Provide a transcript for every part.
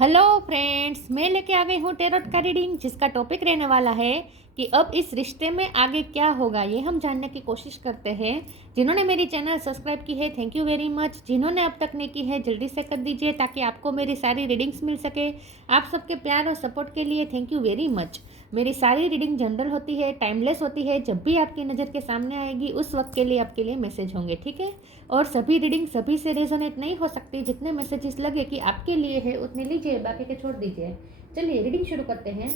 Hello friends, मैं लेके आ गई हूँ टेरोट का रीडिंग, जिसका टॉपिक रहने वाला है कि अब इस रिश्ते में आगे क्या होगा। ये हम जानने की कोशिश करते हैं। जिन्होंने मेरी चैनल सब्सक्राइब की है, थैंक यू वेरी मच। जिन्होंने अब तक नहीं की है, जल्दी से कर दीजिए ताकि आपको मेरी सारी रीडिंग्स मिल सके। आप सबके प्यार और सपोर्ट के लिए थैंक यू वेरी मच। मेरी सारी रीडिंग जनरल होती है, टाइमलेस होती है। जब भी आपकी नज़र के सामने आएगी उस वक्त के लिए आपके लिए मैसेज होंगे, ठीक है। और सभी रीडिंग सभी से रेजोनेट नहीं हो सकती। जितने मैसेजेस लगे कि आपके लिए है उतने लीजिए, बाकी के छोड़ दीजिए। चलिए रीडिंग शुरू करते हैं।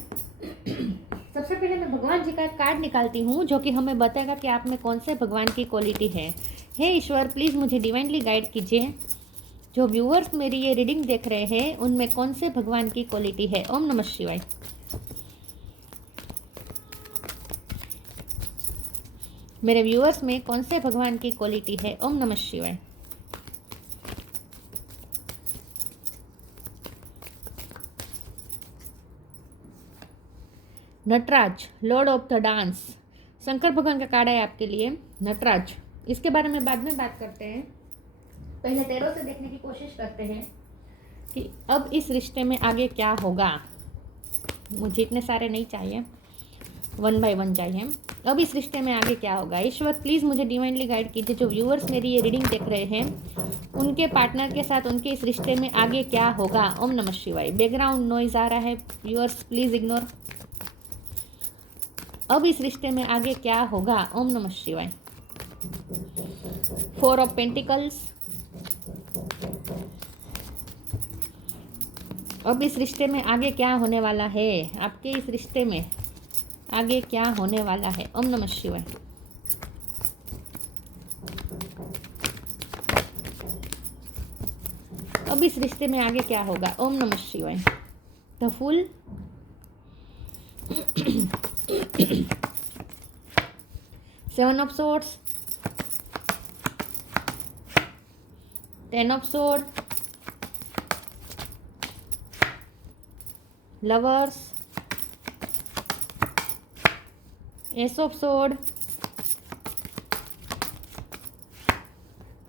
सबसे पहले मैं भगवान जी का एक कार्ड निकालती हूँ जो कि हमें बताएगा कि आप में कौन से भगवान की क्वालिटी है। हे ईश्वर, प्लीज़ मुझे डिवाइनली गाइड कीजिए। जो व्यूअर्स मेरी ये रीडिंग देख रहे हैं उनमें कौन से भगवान की क्वालिटी है। ओम नमः शिवाय। मेरे व्यूअर्स में कौन से भगवान की क्वालिटी है। ओम नमः शिवाय। Nataraj, lord of the dance, Shankar भगवान का कार्ड है आपके लिए। नटराज, इसके बारे में बाद में बात करते हैं। पहले टैरो से देखने की कोशिश करते हैं कि अब इस रिश्ते में आगे क्या होगा। मुझे इतने सारे नहीं चाहिए, 1 बाय 1 चाहिए। अब इस रिश्ते में आगे क्या होगा। ईश्वर, प्लीज़ मुझे डिवाइनली गाइड कीजिए। जो व्यूअर्स मेरी ये रीडिंग देख रहे हैं उनके पार्टनर के साथ उनके इस रिश्ते में आगे क्या होगा। ओम नमः शिवाय। बैकग्राउंड नॉइज आ रहा है, व्यूअर्स प्लीज़ इग्नोर। अब इस रिश्ते में आगे क्या होगा। ओम नमः शिवाय। 4 ऑफ पेंटिकल्स। अब इस रिश्ते में आगे क्या होने वाला है। आपके इस रिश्ते में आगे क्या होने वाला है। ओम नमः शिवाय। अब इस रिश्ते में आगे क्या होगा। ओम नमः शिवाय। The fool, 7 of swords, 10 of sword, lovers, ace of sword,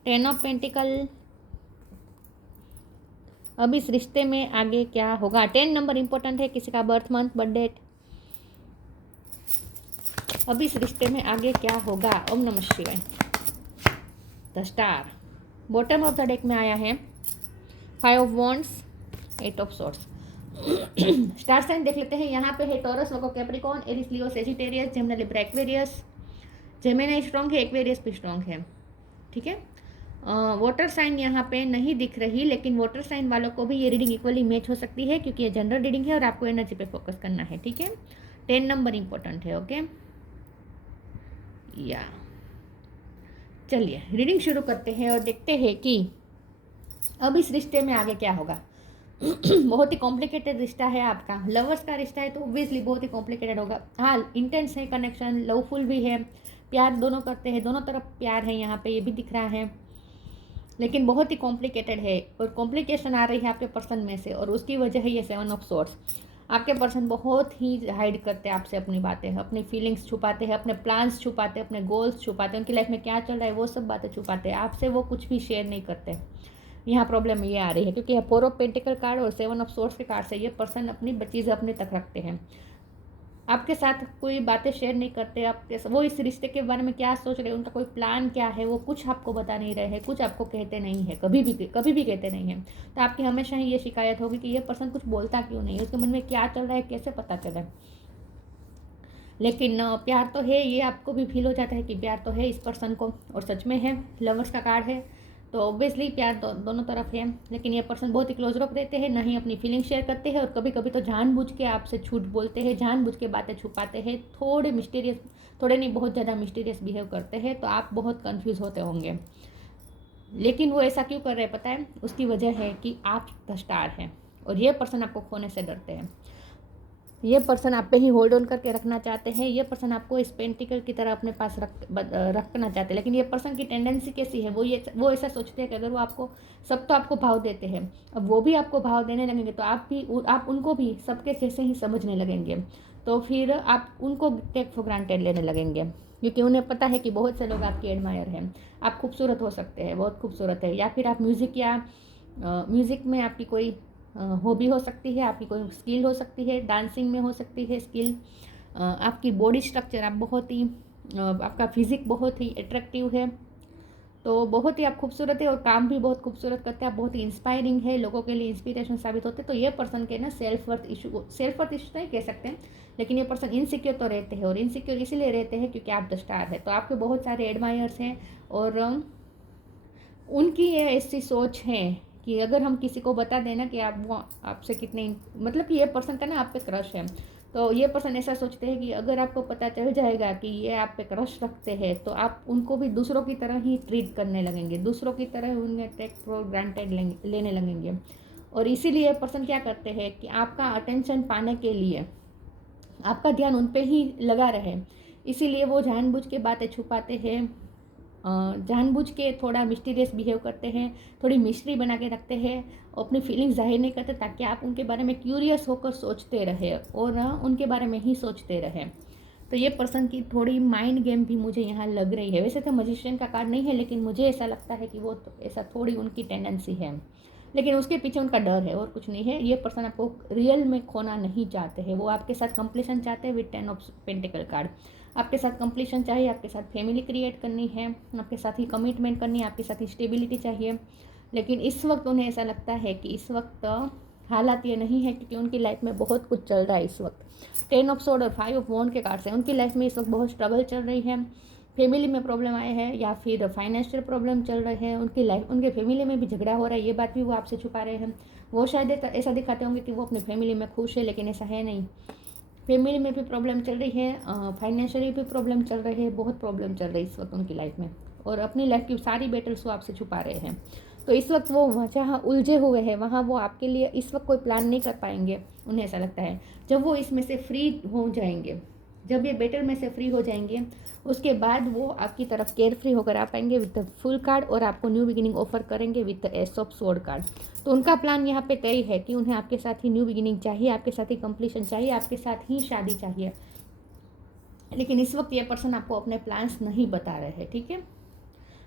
10 of pentacle. अब इस रिश्ते में आगे क्या होगा। 10 नंबर इंपॉर्टेंट है, किसी का बर्थ मंथ, बर्थ डेट। अब इस रिश्ते में आगे क्या होगा। ओम नमः शिवाय। The star, bottom of the deck में आया है 5 of wands, 8 of swords. Star sign देख लेते हैं। यहाँ पे है Taurus, Virgo, Capricorn, Aries, Leo, Sagittarius, Gemini, Libra, Aquarius. Gemini strong है, एक्वेरियस भी स्ट्रॉन्ग है, ठीक है। वाटर साइन यहाँ पे नहीं दिख रही, लेकिन वाटर साइन वालों को भी ये रीडिंग इक्वली मैच हो सकती है क्योंकि ये जनरल रीडिंग है और आपको एनर्जी पे फोकस करना है, ठीक है। 10 नंबर इंपॉर्टेंट है, ओके। या चलिए रीडिंग शुरू करते हैं और देखते हैं कि अब इस रिश्ते में आगे क्या होगा। बहुत ही कॉम्प्लिकेटेड रिश्ता है आपका। लवर्स का रिश्ता है तो ऑब्वियसली बहुत ही कॉम्प्लिकेटेड होगा। हाँ, इंटेंस है कनेक्शन, लवफुल भी है, प्यार दोनों करते हैं, दोनों तरफ प्यार है यहाँ पे, ये भी दिख रहा है। लेकिन बहुत ही कॉम्प्लिकेटेड है और कॉम्प्लिकेशन आ रही है आपके पर्सन में से, और उसकी वजह है ये 7 ऑफ सोर्ड्स। आपके पर्सन बहुत ही हाइड करते हैं आपसे अपनी बातें, अपनी फीलिंग्स छुपाते हैं, अपने प्लान्स छुपाते हैं, अपने गोल्स छुपाते हैं, उनकी लाइफ में क्या चल रहा है वो सब बातें छुपाते हैं आपसे। वो कुछ भी शेयर नहीं करते। यहाँ प्रॉब्लम ये आ रही है क्योंकि 4 ऑफ पेंटिकल कार्ड और 7 ऑफ सोर्ड्स के कार्ड से ये पर्सन अपनी चीज़ें अपने तक रखते हैं। आपके साथ कोई बातें शेयर नहीं करते। आपके वो इस रिश्ते के बारे में क्या सोच रहे हैं, उनका कोई प्लान क्या है, वो कुछ आपको बता नहीं रहे हैं, कुछ आपको कहते नहीं है, कभी भी कहते नहीं हैं। तो आपकी हमेशा ही ये शिकायत होगी कि ये पर्सन कुछ बोलता क्यों नहीं है, उसके मन में क्या चल रहा है, कैसे पता चले। लेकिन प्यार तो है, ये आपको भी फील हो जाता है कि प्यार तो है इस पर्सन को, और सच में है। लवर्स का कार्ड है तो ऑब्वियसली प्यार दोनों तरफ है। लेकिन ये पर्सन बहुत ही क्लोज रख देते हैं, ना ही अपनी फीलिंग शेयर करते हैं, और कभी कभी तो जानबूझ के आपसे झूठ बोलते हैं, जानबूझ के बातें छुपाते हैं, थोड़े मिस्टीरियस, थोड़े नहीं बहुत ज़्यादा मिस्टीरियस बिहेव करते हैं। तो आप बहुत कंफ्यूज होते होंगे। लेकिन वो ऐसा क्यों कर रहे हैं पता है, उसकी वजह है कि आप द स्टार हैं और ये पर्सन आपको खोने से डरते हैं। ये पर्सन आप पे ही होल्ड ऑन करके रखना चाहते हैं। ये पर्सन आपको इस पेंटिकल की तरह अपने पास रखना चाहते हैं। लेकिन ये पर्सन की टेंडेंसी कैसी है, वो ऐसा सोचते हैं कि अगर वो आपको सब तो आपको भाव देते हैं, अब वो भी आपको भाव देने लगेंगे तो आप उनको भी सबके जैसे ही समझने लगेंगे। तो फिर आप उनको टेक फॉर ग्रांटेड लेने लगेंगे क्योंकि उन्हें पता है कि बहुत से लोग आपके एडमायर हैं। आप खूबसूरत हो सकते हैं, बहुत खूबसूरत है, या फिर आप म्यूज़िक में आपकी कोई हॉबी हो सकती है, आपकी कोई स्किल हो सकती है, डांसिंग में हो सकती है स्किल, आपकी बॉडी स्ट्रक्चर, आप बहुत ही आपका फिजिक बहुत ही अट्रैक्टिव है, तो बहुत ही आप खूबसूरत है और काम भी बहुत खूबसूरत करते हैं, आप बहुत ही इंस्पायरिंग है, लोगों के लिए इंस्पिरेशन साबित होते हैं। तो ये पर्सन के ना सेल्फ वर्थ इशू नहीं कह सकते हैं, लेकिन ये पर्सन इनसिक्योर तो रहते हैं, और इनसिक्योर इसीलिए रहते हैं क्योंकि आप द स्टार है। तो आपके बहुत सारे एडमायर्स हैं और उनकी ये ऐसी सोच है कि अगर हम किसी को बता देना कि आप वो आपसे कितने, मतलब कि ये पर्सन का ना आप पे क्रश है, तो ये पर्सन ऐसा सोचते हैं कि अगर आपको पता चल जाएगा कि ये आप पे क्रश रखते हैं तो आप उनको भी दूसरों की तरह ही ट्रीट करने लगेंगे, दूसरों की तरह उन्हें टेक फॉर ग्रांटेड लेने लगेंगे। और इसीलिए पर्सन क्या करते हैं कि आपका अटेंशन पाने के लिए, आपका ध्यान उन पे ही लगा रहे, इसीलिए वो जानबूझ के बातें छुपाते हैं, जानबूझ के थोड़ा मिस्टीरियस बिहेव करते हैं, थोड़ी मिस्ट्री बना के रखते हैं, अपनी फीलिंग्स जाहिर नहीं करते ताकि आप उनके बारे में क्यूरियस होकर सोचते रहे और उनके बारे में ही सोचते रहे। तो ये पर्सन की थोड़ी माइंड गेम भी मुझे यहाँ लग रही है। वैसे तो मजिशियन का कार्ड नहीं है, लेकिन मुझे ऐसा लगता है कि वो तो ऐसा थोड़ी उनकी टेंडेंसी है, लेकिन उसके पीछे उनका डर है और कुछ नहीं है। ये पर्सन आपको रियल में खोना नहीं चाहते हैं, वो आपके साथ कंप्लीशन चाहते हैं विद 10 ऑफ पेंटिकल कार्ड। आपके साथ कंप्लीशन चाहिए, आपके साथ फैमिली क्रिएट करनी है, आपके साथ ही कमिटमेंट करनी है, आपके साथ ही स्टेबिलिटी चाहिए। लेकिन इस वक्त उन्हें ऐसा लगता है कि इस वक्त हालात ये नहीं है, क्योंकि उनकी लाइफ में बहुत कुछ चल रहा है इस वक्त। 10 ऑफ सोर्ड और 5 ऑफ वॉन्ड के कार्ड से उनकी लाइफ में इस वक्त बहुत स्ट्रगल चल रही है, फैमिली में प्रॉब्लम आए हैं या फिर फाइनेंशियल प्रॉब्लम चल रहे हैं, उनकी लाइफ, उनके फैमिली में भी झगड़ा हो रहा है, ये बात भी वो आपसे छुपा रहे हैं। वो शायद ऐसा दिखाते होंगे कि वो अपनी फैमिली में खुश है, लेकिन ऐसा है नहीं। फैमिली में भी प्रॉब्लम चल रही है, फाइनेंशियली भी प्रॉब्लम चल रही है, बहुत प्रॉब्लम चल रही है इस वक्त उनकी लाइफ में, और अपनी लाइफ की सारी बैटल्स वो आपसे छुपा रहे हैं। तो इस वक्त वो जहाँ उलझे हुए हैं वहाँ वो आपके लिए इस वक्त कोई प्लान नहीं कर पाएंगे। उन्हें ऐसा लगता है जब वो इसमें से फ्री हो जाएंगे, जब ये बैटल में से फ्री हो जाएंगे, उसके बाद वो आपकी तरफ केयर फ्री होकर आ पाएंगे विद द फुल कार्ड, और आपको न्यू बिगिनिंग ऑफर करेंगे with the S of sword card. तो उनका प्लान यहाँ पे तय है कि उन्हें आपके साथ ही न्यू बिगिनिंग चाहिए, आपके साथ ही कंप्लीशन चाहिए, आपके साथ ही शादी चाहिए। लेकिन इस वक्त ये पर्सन आपको अपने प्लान्स नहीं बता रहे हैं, ठीक है।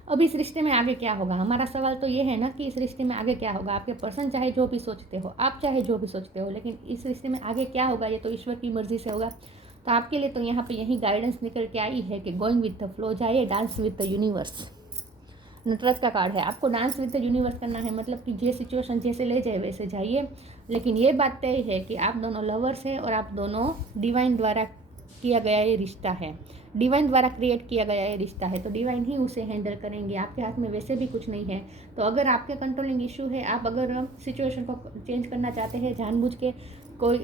अब इस रिश्ते में आगे क्या होगा, हमारा सवाल तो ये है ना कि इस रिश्ते में आगे क्या होगा। आपके पर्सन चाहे जो भी सोचते हो, आप चाहे जो भी सोचते हो, लेकिन इस रिश्ते में आगे क्या होगा ये तो ईश्वर की मर्जी से होगा। तो आपके लिए तो यहाँ पे यही गाइडेंस निकल के आई है कि गोइंग विद द फ्लो, जाइए dance with the universe. Nataraj का कार्ड है, आपको डांस विद द यूनिवर्स करना है, मतलब कि जो सिचुएशन जैसे ले जाए वैसे जाइए। लेकिन ये बात तय है कि आप दोनों लवर्स हैं और आप दोनों डिवाइन द्वारा किया गया ये रिश्ता है, डिवाइन द्वारा क्रिएट किया गया ये रिश्ता है, तो डिवाइन ही उसे हैंडल करेंगे, आपके हाथ में वैसे भी कुछ नहीं है। तो अगर आपके कंट्रोलिंग इशू है, आप अगर सिचुएशन को चेंज करना चाहते हैं, जानबूझ के कोई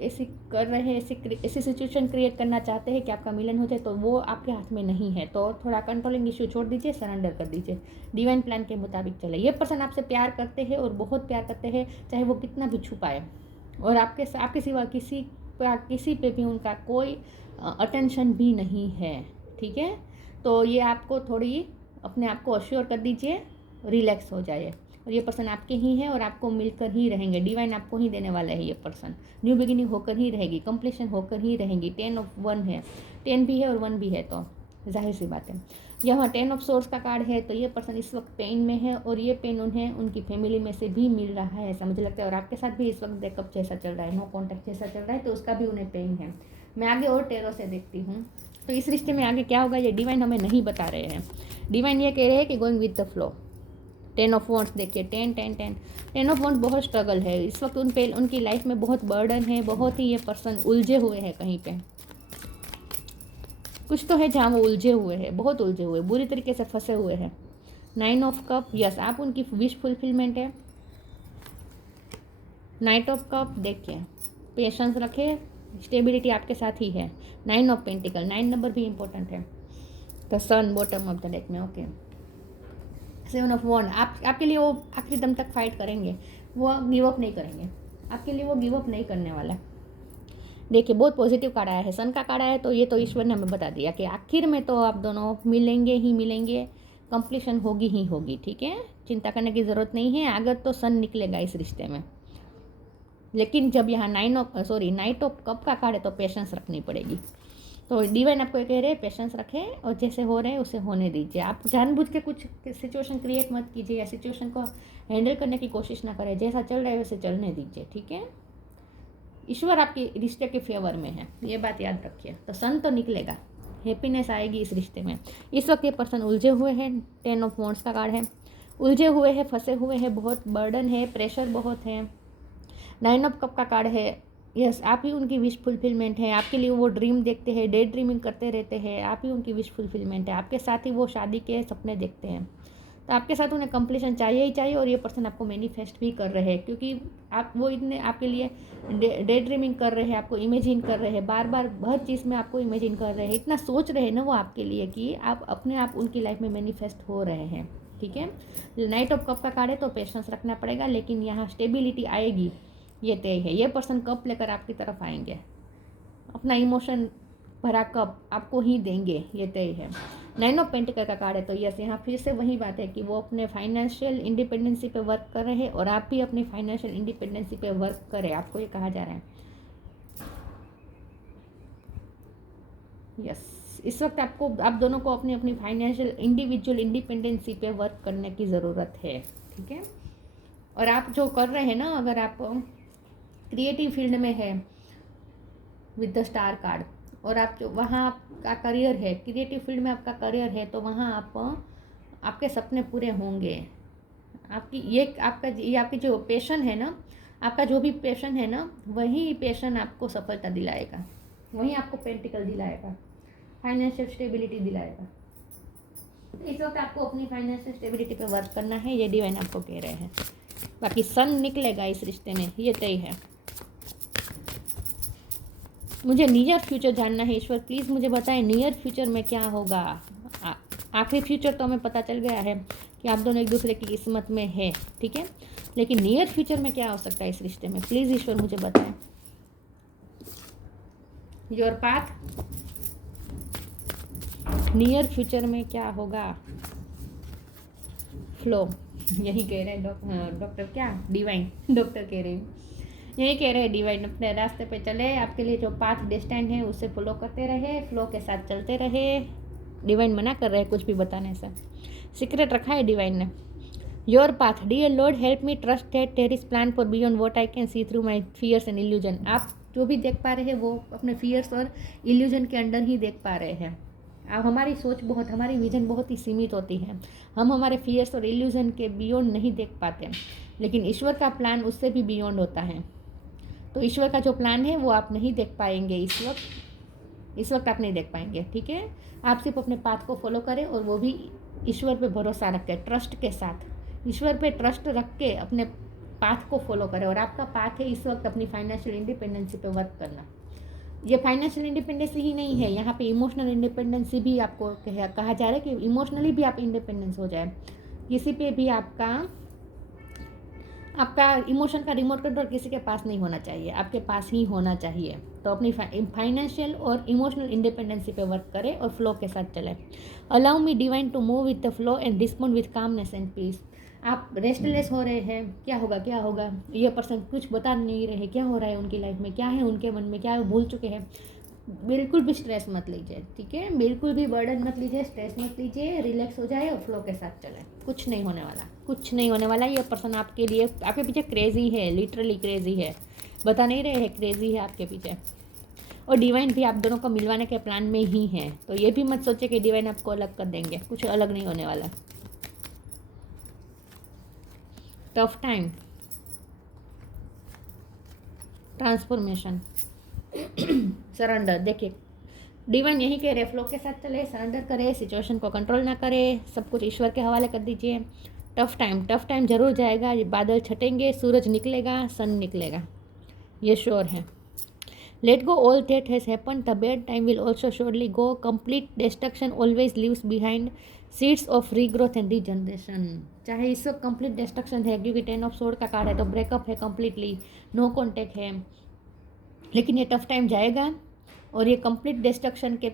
ऐसी कर रहे हैं, ऐसी सिचुएशन क्रिएट करना चाहते हैं कि आपका मिलन हो जाए, तो वो आपके हाथ में नहीं है। तो थोड़ा कंट्रोलिंग इशू छोड़ दीजिए, सरेंडर कर दीजिए, डिवाइन प्लान के मुताबिक चले। ये पर्सन आपसे प्यार करते हैं और बहुत प्यार करते हैं, चाहे वो कितना भी छुपाए, और आपके सिवा किसी पे भी उनका कोई अटेंशन भी नहीं है, ठीक है। तो ये आपको थोड़ी अपने आप को अश्योर कर दीजिए, रिलैक्स हो जाए, और ये पर्सन आपके ही है और आपको मिलकर ही रहेंगे, डिवाइन आपको ही देने वाला है। ये पर्सन न्यू बिगिनिंग होकर ही रहेगी, कंप्लीशन होकर ही रहेंगी। 10 ऑफ 1 है, 10 भी है और 1 भी है, तो जाहिर सी बात है। यहाँ 10 ऑफ सोर्स का कार्ड है, तो ये पर्सन इस वक्त पेन में है, और ये पेन उन्हें उनकी फैमिली में से भी मिल रहा है, ऐसा मुझे लगता है। और आपके साथ भी इस वक्त ब्रेकअप जैसा चल रहा है, नो कॉन्टैक्ट जैसा चल रहा है, तो उसका भी उन्हें पेन है। मैं आगे और टेरो से देखती हूँ, तो इस रिश्ते में आगे क्या होगा ये डिवाइन हमें नहीं बता रहे हैं। डिवाइन ये कह रहे हैं कि going with the flow. 10 of wands देखिए, 10 ऑफ वॉन्ड्स बहुत स्ट्रगल है इस वक्त उनकी लाइफ में, बहुत बर्डन है, बहुत ही ये पर्सन उलझे हुए हैं, कहीं पे कुछ तो है जहाँ वो उलझे हुए हैं, बहुत उलझे हुए, बुरी तरीके से फंसे हुए हैं। 9 ऑफ कप, यस आप उनकी विश फुलफिलमेंट है। नाइट ऑफ कप देखिए, पेशेंस रखे, स्टेबिलिटी आपके साथ ही है। 9 ऑफ पेंटिकल, 9 नंबर भी इंपॉर्टेंट है। The sun bottom of the deck में, ओके। 7 ऑफ वॉन्ड, आपके लिए वो आखिरी दम तक फाइट करेंगे, वो गिव अप नहीं करेंगे, आपके लिए वो गिव अप नहीं करने वाला। देखिए बहुत पॉजिटिव कार्ड आया है, सन का कार्ड आया है, तो ये तो ईश्वर ने हमें बता दिया कि आखिर में तो आप दोनों मिलेंगे ही मिलेंगे, कंप्लीशन होगी ही होगी, ठीक है। चिंता करने की ज़रूरत नहीं है, अगर तो सन निकलेगा इस रिश्ते में। लेकिन जब यहाँ नाइट ऑफ कप का कार्ड है, तो पेशेंस रखनी पड़ेगी। तो डिवाइन आपको ये कह रहे हैं पेशेंस रखें और जैसे हो रहे हैं उसे होने दीजिए। आप जानबूझ के कुछ सिचुएशन क्रिएट मत कीजिए या सिचुएशन को हैंडल करने की कोशिश ना करें। जैसा चल रहा है वैसे चलने दीजिए, ठीक है। ईश्वर आपके रिश्ते के फेवर में है, ये बात याद रखिए। तो सन तो निकलेगा, हैप्पीनेस आएगी इस रिश्ते में। इस वक्त ये पर्सन उलझे हुए हैं, 10 ऑफ वॉन्ड्स का कार्ड है। उलझे हुए हैं, फंसे हुए हैं, बहुत बर्डन है, प्रेशर बहुत है। 9 ऑफ कप का कार्ड है। यस, आप ही उनकी विश फुलफिलमेंट है। आपके लिए वो ड्रीम देखते हैं, डे ड्रीमिंग करते रहते हैं। आप ही उनकी विश फुलफिलमेंट है। आपके साथ ही वो शादी के सपने देखते हैं। तो आपके साथ उन्हें कंप्लीशन चाहिए ही चाहिए। और ये पर्सन आपको मैनिफेस्ट भी कर रहे हैं, क्योंकि आप वो इतने आपके लिए डे ड्रीमिंग कर रहे हैं, आपको इमेजिन कर रहे हैं, बार बार हर चीज़ में आपको इमेजिन कर रहे हैं, इतना सोच रहे हैं ना वो आपके लिए कि आप अपने आप उनकी लाइफ में मैनिफेस्ट हो रहे हैं, ठीक है। नाइट ऑफ कप का कार्ड है, तो पेशेंस रखना पड़ेगा, लेकिन यहाँ स्टेबिलिटी आएगी, ये तय है। ये पर्सन कप लेकर आपकी तरफ आएंगे, अपना इमोशन भरा कप आपको ही देंगे, ये तय है। 9 ऑफ पेंटिकल का कार्ड है, तो यस, यहाँ फिर से वही बात है कि वो अपने फाइनेंशियल इंडिपेंडेंसी पे वर्क कर रहे हैं और आप भी अपनी फाइनेंशियल इंडिपेंडेंसी पे वर्क करें, आपको ये कहा जा रहा है। यस, इस वक्त आप दोनों को अपनी अपनी फाइनेंशियल इंडिविजुअल इंडिपेंडेंसी पे वर्क करने की ज़रूरत है, ठीक है। और आप जो कर रहे हैं ना, अगर आप क्रिएटिव फील्ड में है विद द स्टार कार्ड, और आप जो वहाँ आपका करियर है, क्रिएटिव फील्ड में आपका करियर है, तो वहाँ आपके सपने पूरे होंगे। आपकी जो पैशन है ना, आपका जो भी पैशन है ना, वही पैशन आपको सफलता दिलाएगा, वही आपको पेंटिकल दिलाएगा, फाइनेंशियल स्टेबिलिटी दिलाएगा। इस वक्त आपको अपनी फाइनेंशियल स्टेबिलिटी पे वर्क करना है, ये डिवाइन आपको कह रहे हैं। बाकी सन निकलेगा इस रिश्ते में, ये तय है। मुझे नियर फ्यूचर जानना है ईश्वर, प्लीज़ मुझे बताएं नियर फ्यूचर में क्या होगा। आखिरी फ्यूचर तो हमें पता चल गया है कि आप दोनों एक दूसरे की किस्मत में है, ठीक है, लेकिन नियर फ्यूचर में क्या हो सकता है इस रिश्ते में, प्लीज़ ईश्वर मुझे बताएं। योर पाथ, नियर फ्यूचर में क्या होगा। फ्लो, यही कह रहे हैं डॉक्टर क्या डिवाइन डॉक्टर कह रहे हैं, यही कह रहे हैं डिवाइन, अपने रास्ते पे चले, आपके लिए जो पाथ डेस्टाइन है उसे फॉलो करते रहे, फ्लो के साथ चलते रहे। डिवाइन मना कर रहे हैं कुछ भी बताने से, सीक्रेट रखा है डिवाइन ने। Your path, dear lord help me trust that there is plan for beyond what I can see through my fears and illusion. आप जो भी देख पा रहे हैं वो अपने फियर्स और इल्यूजन के अंडर ही देख पा रहे हैं। अब हमारी सोच हमारी विजन बहुत ही सीमित होती है, हम हमारे फियर्स और इल्यूजन के बियॉन्ड नहीं देख पाते, लेकिन ईश्वर का प्लान उससे भी बियॉन्ड होता है। तो ईश्वर का जो प्लान है वो आप नहीं देख पाएंगे इस वक्त आप नहीं देख पाएंगे, ठीक है। आप सिर्फ अपने पाथ को फॉलो करें, और वो भी ईश्वर पे भरोसा रख के, ट्रस्ट के साथ, ईश्वर पे ट्रस्ट रख के अपने पाथ को फॉलो करें। और आपका पाथ है इस वक्त अपनी फाइनेंशियल इंडिपेंडेंसी पे वर्क करना। ये फाइनेंशियल इंडिपेंडेंसी ही नहीं है, यहाँ पे इमोशनल इंडिपेंडेंसी भी आपको कहा जा रहा है कि इमोशनली भी आप इंडिपेंडेंस हो जाए। किसी पे भी आपका इमोशन का रिमोट कंट्रोल किसी के पास नहीं होना चाहिए, आपके पास ही होना चाहिए। तो अपनी फाइनेंशियल और इमोशनल इंडिपेंडेंसी पे वर्क करें और फ्लो के साथ चलें। Allow me divine to move with the flow and respond with calmness and peace. आप रेस्टलेस हो रहे हैं, क्या होगा, ये पर्सन कुछ बता नहीं रहे क्या हो रहा है उनकी लाइफ में, क्या है उनके मन में, क्या है भूल चुके हैं। बिल्कुल भी स्ट्रेस मत लीजिए, ठीक है, बिल्कुल भी बर्डन मत लीजिए, स्ट्रेस मत लीजिए, रिलैक्स हो जाए और फ्लो के साथ चलें। कुछ नहीं होने वाला। ये पर्सन आपके लिए, आपके पीछे क्रेजी है, लिटरली क्रेजी है, बता नहीं रहे हैं, क्रेजी है आपके पीछे। और डिवाइन भी आप दोनों को मिलवाने के प्लान में ही है, तो ये भी मत सोचे कि डिवाइन आपको अलग कर देंगे, कुछ अलग नहीं होने वाला। Tough time, transformation, surrender. देखिए डिवाइन यही कह रहे, फ्लो के साथ चले, सरेंडर करे, सिचुएशन को कंट्रोल ना करे, सब कुछ ईश्वर के हवाले कर दीजिए। टफ टाइम जरूर जाएगा, बादल छटेंगे, सूरज निकलेगा, सन निकलेगा, ये श्योर है। Let go all that has happen, the bad time will also surely go, complete destruction always leaves behind seeds of regrowth and regeneration. चाहे इस वक्त कंप्लीट डिस्ट्रक्शन है, क्योंकि 10 ऑफ सोर्ड का कार्ड है, तो ब्रेकअप है, कंप्लीटली नो कॉन्टेक्ट है, लेकिन ये टफ टाइम जाएगा और ये कंप्लीट डिस्ट्रक्शन के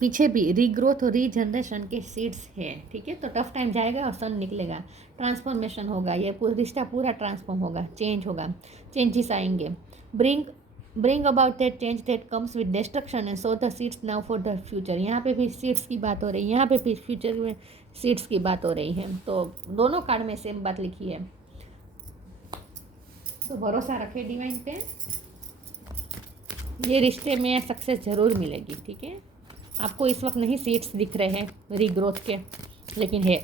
पीछे भी रीग्रोथ और रीजनरेशन के सीड्स है, ठीक है। तो टफ टाइम जाएगा और सन निकलेगा, ट्रांसफॉर्मेशन होगा, ये रिश्ता पूरा ट्रांसफॉर्म होगा, चेंज होगा, चेंजेस आएंगे। Bring bring about that change that comes with destruction and so the seeds now for the future. यहाँ पे भी सीड्स की बात हो रही है, यहाँ पे भी फ्यूचर में सीड्स की बात हो रही है। तो दोनों कार्ड में सेम बात लिखी है। तो भरोसा रखे डिवाइन पे, ये रिश्ते में सक्सेस ज़रूर मिलेगी। ठीक है, आपको इस वक्त नहीं सीड्स दिख रहे हैं रीग्रोथ के, लेकिन है,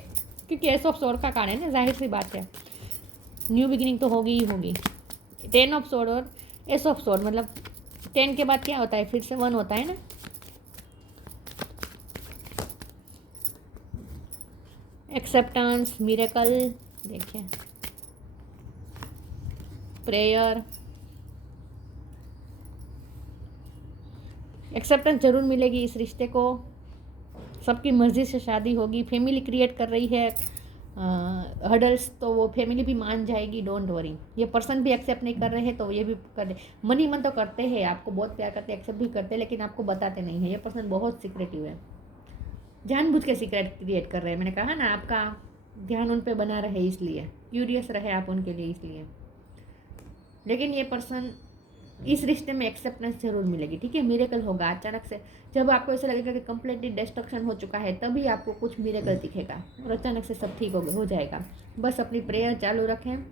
क्योंकि एस ऑफ सोर्ड का कार्ड है ना, जाहिर सी बात है न्यू बिगिनिंग तो होगी ही होगी। 10 ऑफ सोर्ड और एस ऑफ सोर्ड, मतलब 10 के बाद क्या होता है, फिर से 1 होता है ना। एक्सेप्टेंस, मिरेकल, देखिए प्रेयर, एक्सेप्टेंस जरूर मिलेगी इस रिश्ते को। सबकी मर्जी से शादी होगी, फैमिली क्रिएट कर रही है हर्डल्स, तो वो फैमिली भी मान जाएगी, डोंट वरी। ये पर्सन भी एक्सेप्ट नहीं कर रहे हैं तो ये भी कर रहे। मनी मन तो करते हैं, आपको बहुत प्यार करते हैं, एक्सेप्ट भी करते हैं, लेकिन आपको बताते नहीं है। ये पर्सन बहुत सीक्रेटिव है, जानबूझ के सीक्रेट क्रिएट कर रहे हैं। मैंने कहा ना, आपका ध्यान उन पे बना रहे इसलिए, क्यूरियस रहे आप उनके लिए इसलिए। लेकिन ये पर्सन, इस रिश्ते में एक्सेप्टेंस जरूर मिलेगी। ठीक है, मिरेकल होगा अचानक से। जब आपको ऐसा लगेगा कि कंप्लीटली डिस्ट्रक्शन हो चुका है, तभी आपको कुछ मिरेकल दिखेगा और अचानक से सब ठीक हो जाएगा। बस अपनी प्रेयर चालू रखें,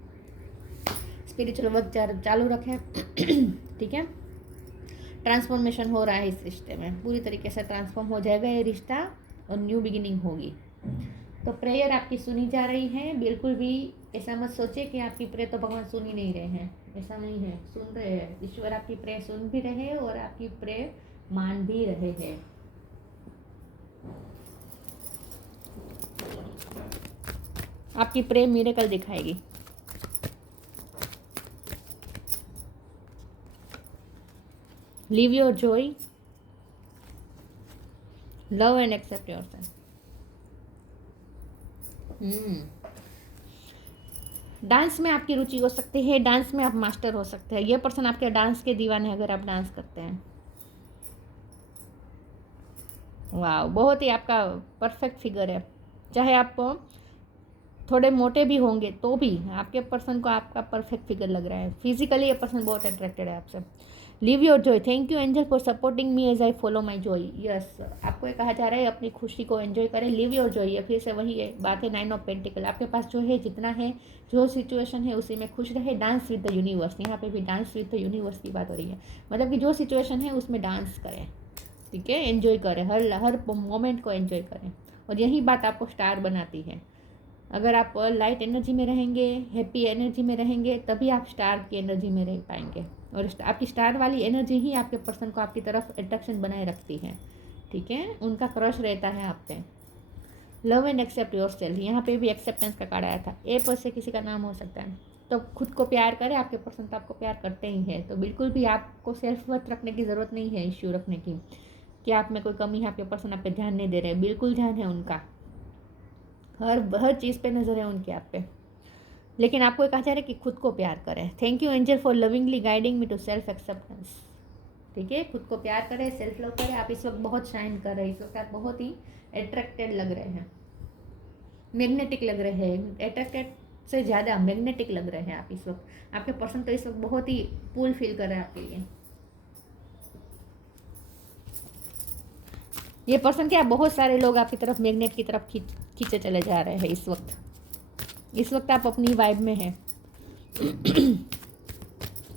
स्पिरिचुअल वर्क चालू रखें। ठीक है, ट्रांसफॉर्मेशन हो रहा है इस रिश्ते में, पूरी तरीके से ट्रांसफॉर्म हो जाएगा ये रिश्ता और न्यू बिगिनिंग होगी। तो प्रेयर आपकी सुनी जा रही है। बिल्कुल भी ऐसा मत सोचे कि आपकी प्रेयर तो भगवान सुन ही नहीं रहे हैं, ऐसा नहीं है, सुन रहे हैं। ईश्वर आपकी प्रेयर सुन भी रहे हैं और आपकी प्रेयर मान भी रहे हैं। आपकी प्रेयर मिरेकल दिखाएगी। Live your joy, love and accept yourself. Dance में आपकी रुचि हो सकती है, डांस में आप मास्टर हो सकते हैं। ये पर्सन आपके डांस के दीवाने हैं अगर आप डांस करते हैं। वाह, बहुत ही आपका परफेक्ट फिगर है। चाहे आप थोड़े मोटे भी होंगे तो भी आपके पर्सन को आपका परफेक्ट फिगर लग रहा है। फिजिकली ये पर्सन बहुत अट्रैक्टेड है आपसे। Live your joy, thank you angel for supporting me as I follow my joy. Yes, आपको ये कहा जा रहा है अपनी खुशी को एंजॉय करें। लिव योर जॉय, ये फिर से वही है बात है, 9 ऑफ पेंटिकल। आपके पास जो है, जितना है, जो सिचुएशन है उसी में खुश रहे। डांस विद द यूनिवर्स, यहाँ पे भी डांस विद द यूनिवर्स की बात हो रही है। मतलब कि जो सिचुएशन है उसमें डांस करें। ठीक है, एंजॉय करें, हर मोमेंट को एंजॉय करें। और यही बात आपको स्टार बनाती है। अगर आप लाइट एनर्जी में रहेंगे, हैप्पी एनर्जी में रहेंगे, तभी आप स्टार की एनर्जी में रह पाएंगे। और आपकी स्टार वाली एनर्जी ही आपके पर्सन को आपकी तरफ अट्रैक्शन बनाए रखती है। ठीक है, उनका क्रश रहता है आप पे। Love and accept yourself, यहाँ पे भी एक्सेप्टेंस का कार्ड आया था। ए पर से किसी का नाम हो सकता है। तो खुद को प्यार करें, आपके पर्सन तो आपको प्यार करते ही हैं। तो बिल्कुल भी आपको सेल्फ वर्थ रखने की ज़रूरत नहीं है, इश्यू रखने की कि आप में कोई कमी है, आपके पर्सन आप पे ध्यान नहीं दे रहे। बिल्कुल ध्यान है उनका, हर चीज़ पे नज़र है उनके आप पे। लेकिन आपको ये कहा जा रहा है कि खुद को प्यार करें। Thank you angel for lovingly guiding me to self acceptance. ठीक है, खुद को प्यार करें, सेल्फ लव करें। आप इस वक्त बहुत शाइन कर रहे हैं, इस वक्त आप बहुत ही अट्रैक्टेड लग रहे हैं, मैग्नेटिक लग रहे हैं। अट्रैक्टेड से ज़्यादा मैग्नेटिक लग रहे हैं आप इस वक्त। आपके पर्सन तो इस वक्त बहुत ही पुल फील कर रहे हैं आपके लिए। ये पर्सन क्या, बहुत सारे लोग आपकी तरफ मैग्नेट की तरफ खींचे चले जा रहे हैं इस वक्त। इस वक्त आप अपनी वाइब में हैं,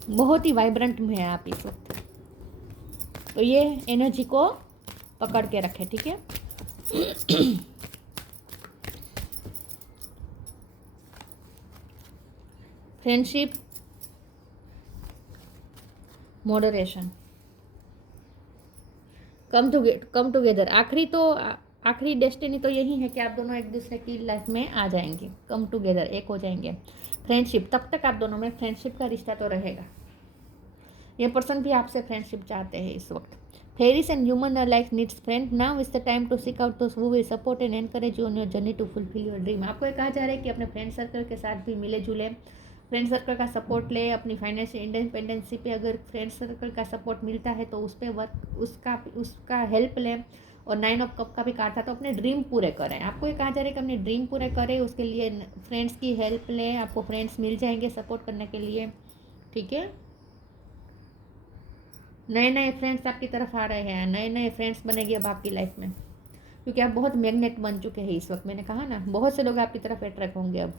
बहुत ही वाइब्रेंट में हैं आप इस वक्त। तो ये एनर्जी को पकड़ के रखें। ठीक है, फ्रेंडशिप, मॉडरेशन, कम टुगेदर। आखिरी डेस्टिनी तो यही है कि आप दोनों एक दूसरे की लाइफ में आ जाएंगे, कम टुगेदर, एक हो जाएंगे। फ्रेंडशिप, तब तक आप दोनों में फ्रेंडशिप का रिश्ता तो रहेगा। ये पर्सन भी आपसे फ्रेंडशिप चाहते हैं इस वक्त। Fairies and human life needs friend, now is the time to seek out those who will support and encourage you on your journey to fulfil your dream. आपको ये कहा जा रहा है कि अपने फ्रेंड सर्कल के साथ भी मिले जुले, फ्रेंड सर्कल का सपोर्ट ले। अपनी फाइनेंशियल इंडिपेंडेंसी पे अगर फ्रेंड सर्कल का सपोर्ट मिलता है तो उस पर वर्क, उसका हेल्प लें। और 9 ऑफ कप का भी कार्ड था। तो अपने ड्रीम पूरे करें। आपको ये कहा जा रहा है कि अपने ड्रीम पूरे करें, उसके लिए फ्रेंड्स की हेल्प लें। आपको फ्रेंड्स मिल जाएंगे सपोर्ट करने के लिए। ठीक है, नए नए फ्रेंड्स आपकी तरफ आ रहे हैं, नए नए फ्रेंड्स बनेगी अब आपकी लाइफ में, क्योंकि आप बहुत मैग्नेट बन चुके हैं इस वक्त। मैंने कहा ना, बहुत से लोग आपकी तरफ अट्रैक्ट होंगे अब।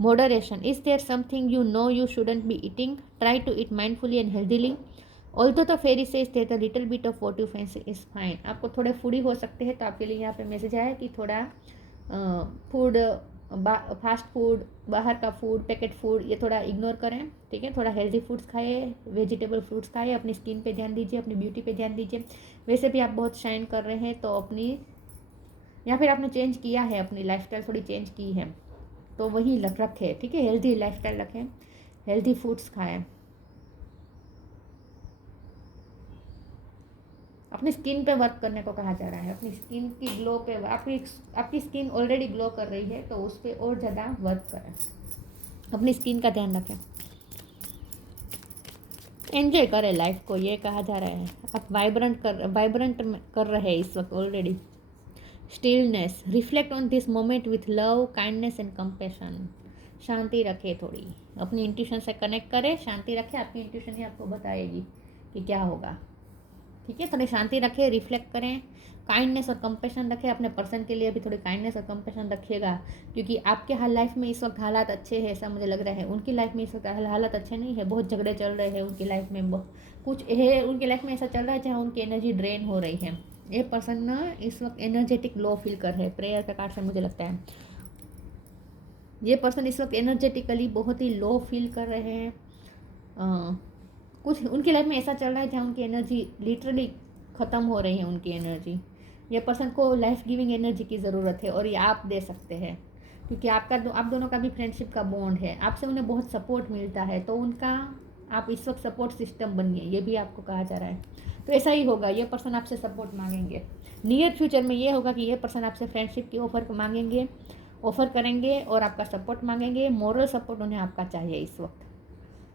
Moderation, is there something you know you shouldn't be eating, try to eat mindfully and healthily, although the fairy says that a little bit of what you fancy is fine. आपको थोड़े foodie हो सकते हैं, तो आपके लिए यहाँ पे मैसेज आया कि थोड़ा फूड, फास्ट फूड, बाहर का फूड, पैकेट फूड, ये थोड़ा इग्नोर करें, ठीक है। थोड़ा हेल्दी फूड्स खाइए, वेजिटेबल फ्रूट्स खाइए, अपनी स्किन पे ध्यान दीजिए, अपनी ब्यूटी पे ध्यान दीजिए। वैसे भी आप बहुत शाइन कर रहे हैं, तो अपनी, या फिर आपने चेंज किया है, अपनी लाइफस्टाइल थोड़ी चेंज की है, तो वही रखें, ठीक है। हेल्दी लाइफस्टाइल रखें, हेल्दी फूड्स खाएं, अपनी स्किन पे वर्क करने को कहा जा रहा है, अपनी स्किन की ग्लो पे। आपकी स्किन ऑलरेडी ग्लो कर रही है, तो उस पर और ज़्यादा वर्क करें, अपनी स्किन का ध्यान रखें, एंजॉय करें लाइफ को, ये कहा जा रहा है। आप वाइब्रेंट कर रहे हैं इस वक्त already. Stillness, reflect on this moment with love, kindness and compassion. शांति रखें, थोड़ी अपनी इंट्यूशन से कनेक्ट करें, शांति रखें, आपकी इंट्यूशन ही आपको बताएगी कि क्या होगा, ठीक है। थोड़ी शांति रखें, रिफ्लेक्ट करें, काइंडनेस और कंपैशन रखें, अपने पर्सन के लिए भी थोड़ी काइंडनेस और कंपैशन रखिएगा, क्योंकि आपके लाइफ में इस वक्त हालात अच्छे हैं, ऐसा मुझे लग रहा है। उनकी लाइफ में इस वक्त हालात अच्छे नहीं है, बहुत झगड़े चल रहे हैं उनकी लाइफ में, कुछ है उनकी लाइफ में ऐसा चल रहा है जहाँ उनकी एनर्जी ड्रेन हो रही है। ये पर्सन ना इस वक्त एनर्जेटिक लो फील कर रहे हैं, प्रेयर का कार्ड से मुझे लगता है ये पर्सन इस वक्त एनर्जेटिकली बहुत ही लो फील कर रहे हैं। कुछ उनकी लाइफ में ऐसा चल रहा है जहाँ उनकी एनर्जी लिटरली ख़त्म हो रही है, उनकी एनर्जी। ये पर्सन को लाइफ गिविंग एनर्जी की ज़रूरत है, और ये आप दे सकते हैं, क्योंकि आप दोनों का भी फ्रेंडशिप का बॉन्ड है, आपसे उन्हें बहुत सपोर्ट मिलता है, तो उनका आप इस वक्त सपोर्ट सिस्टम बनिए, ये भी आपको कहा जा रहा है। तो ऐसा ही होगा, ये पर्सन आपसे सपोर्ट मांगेंगे। नियर फ्यूचर में ये होगा कि ये पर्सन आपसे फ्रेंडशिप की ऑफ़र करेंगे और आपका सपोर्ट मांगेंगे। मॉरल सपोर्ट उन्हें आपका चाहिए इस वक्त।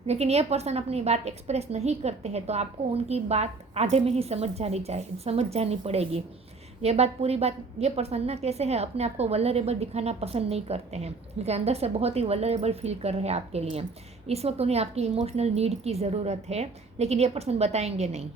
लेकिन ये पर्सन अपनी बात एक्सप्रेस नहीं करते हैं, तो आपको उनकी बात आधे में ही समझ जानी पड़ेगी। पूरी बात ये पर्सन ना कैसे है, अपने आप को वल्नरेबल दिखाना पसंद नहीं करते हैं, क्योंकि अंदर से बहुत ही वल्नरेबल फील कर रहे हैं आपके लिए। इस वक्त उन्हें आपकी इमोशनल नीड की ज़रूरत है, लेकिन ये पर्सन बताएंगे नहीं।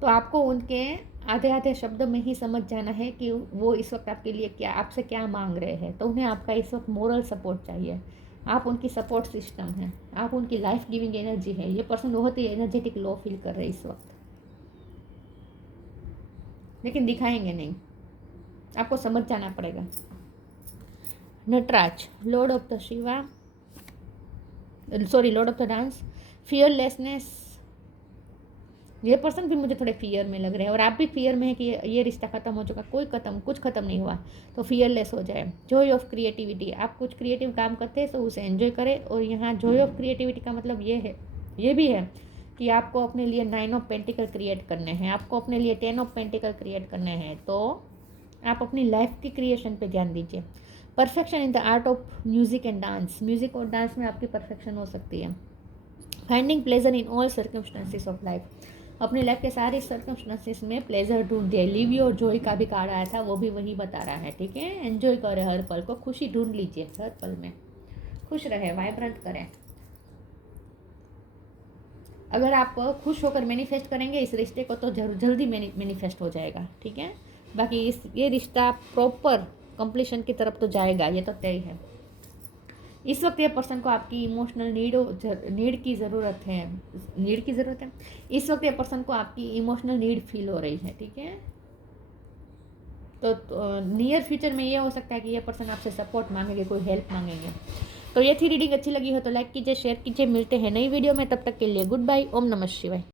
तो आपको उनके आधे आधे शब्द में ही समझ जाना है कि वो इस वक्त आपके लिए आपसे क्या मांग रहे हैं। तो उन्हें आपका इस वक्त मोरल सपोर्ट चाहिए, आप उनकी सपोर्ट सिस्टम हैं, आप उनकी लाइफ गिविंग एनर्जी है। ये पर्सन बहुत ही एनर्जेटिक लो फील कर रहे हैं इस वक्त, लेकिन दिखाएंगे नहीं, आपको समझ जाना पड़ेगा। Nataraj, lord of the dance, fearlessness. ये पर्सन भी मुझे थोड़े फियर में लग रहे हैं, और आप भी फियर में है कि ये रिश्ता ख़त्म हो चुका, कुछ ख़त्म नहीं हुआ, तो फियरलेस हो जाए। जॉय ऑफ क्रिएटिविटी, आप कुछ क्रिएटिव काम करते हैं तो उसे एंजॉय करें। और यहाँ जॉय ऑफ क्रिएटिविटी का मतलब ये भी है कि आपको अपने लिए 9 ऑफ पेंटिकल क्रिएट करने हैं, आपको अपने लिए 10 ऑफ पेंटिकल क्रिएट करने हैं, तो आप अपनी लाइफ की क्रिएशन पे ध्यान दीजिए। Perfection in the art of music and dance, music और डांस में आपकी परफेक्शन हो सकती है। Finding pleasure in all circumstances of life, अपनी लाइफ के सारे सर्कमस्टेंसेस में प्लेजर ढूंढिए। लिव योर जॉय का भी कार्ड आया था, वो भी वही बता रहा है, ठीक है। एंजॉय करें हर पल को, खुशी ढूंढ लीजिए, हर पल में खुश रहे, वाइब्रेंट करें। अगर आप खुश होकर मैनिफेस्ट करेंगे इस रिश्ते को, तो जल्दी मैनिफेस्ट हो जाएगा, ठीक है। बाकी ये रिश्ता प्रॉपर कंप्लीशन की तरफ तो जाएगा, ये तो तय है। इस वक्त ये पर्सन को आपकी इमोशनल नीड की ज़रूरत है। इस वक्त ये पर्सन को आपकी इमोशनल नीड फील हो रही है, ठीक है। तो नियर फ्यूचर में ये हो सकता है कि ये पर्सन आपसे सपोर्ट मांगेंगे, कोई हेल्प मांगेंगे। तो ये थी रीडिंग, अच्छी लगी हो तो लाइक कीजिए, शेयर कीजिए। मिलते हैं नई वीडियो में, तब तक के लिए गुड बाय। ओम नमः शिवाय।